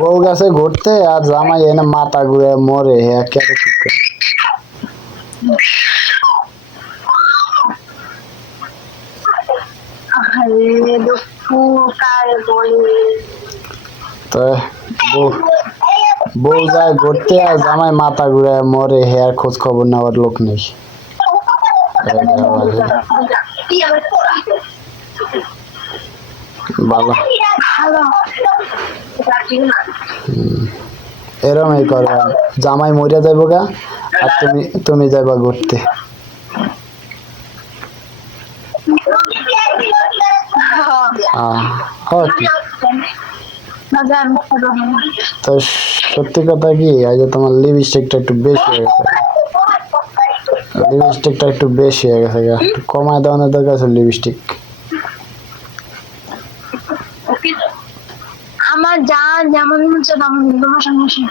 বউ গেছে ঘুরতে আর জামাই এনে মাথা ঘুরে মরে একেবারে কি করে। আরে দুঃখ কারে বলি। তো বউ বউ যায় ঘুরতে আর জামাই মাথা ঘুরে মরে আর খোঁজ খবর নেওয়ার লোক নেই। ভালো ভালো এরমই করে জামাই মরিয়া যাইব গা আর তুমি যাইবা ঘুরতে। হয় কি? তো সত্যি কথা কি আজ তোমার লিপস্টিকটা একটু বেশি হয়ে গেছে, লিপস্টিকটা একটু বেশি হয়ে গেছে গা, একটু কমায় দেওয়ানোর দরকার আছে লিপস্টিক। আমার যা যেমন হচ্ছে তেমন তোমার সমস্যা।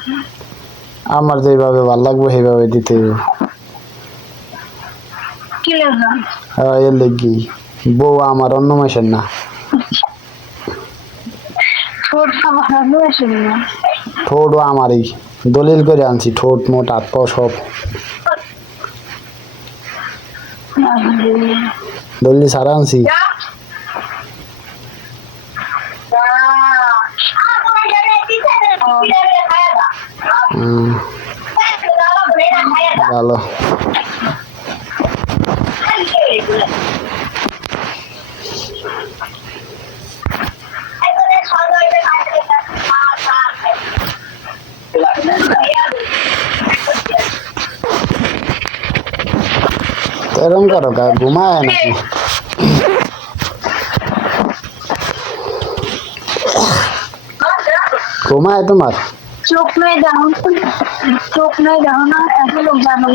আমার যেভাবে ভালো লাগবে সেইভাবে দিতে হইব। কি লাগবে? এর লেগি বউ আমার অন্য মাসের না। ঠোঁট খাবার আসে না। ঠোঁটও আমারই, দলিল করে আনছি, ঠোঁট মোট হাত পাও সব দলিল ছাড়া আনছি। ভালো এরকম করো কা ঘুমায় নাকি? ঘুমায় তোমার? চোখ নাই দেখো, চোখ নাই দেখো না, এত লোক জানো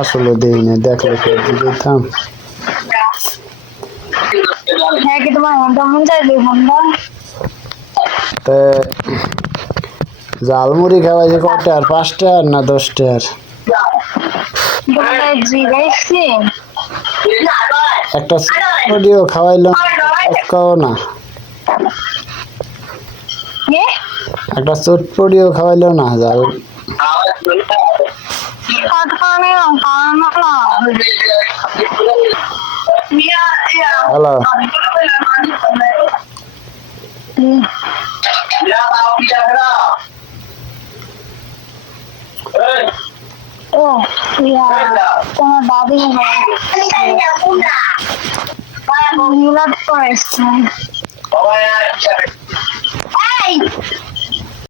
আসলে দেই না, দেখলে দিতাম। হ্যাঁ কি তোমার হন্ডা মন চাইবে? হন্ডা ঝালমুড়ি খাওয়াইছে কয়টা আর 5টা আর না 10টা আর একটা চটপটিও খাওয়াইলো না, একটা চটপটিও খাওয়াইলো না। জাল হ্যালো ও তোমার দাদি মিলাদ করেছে।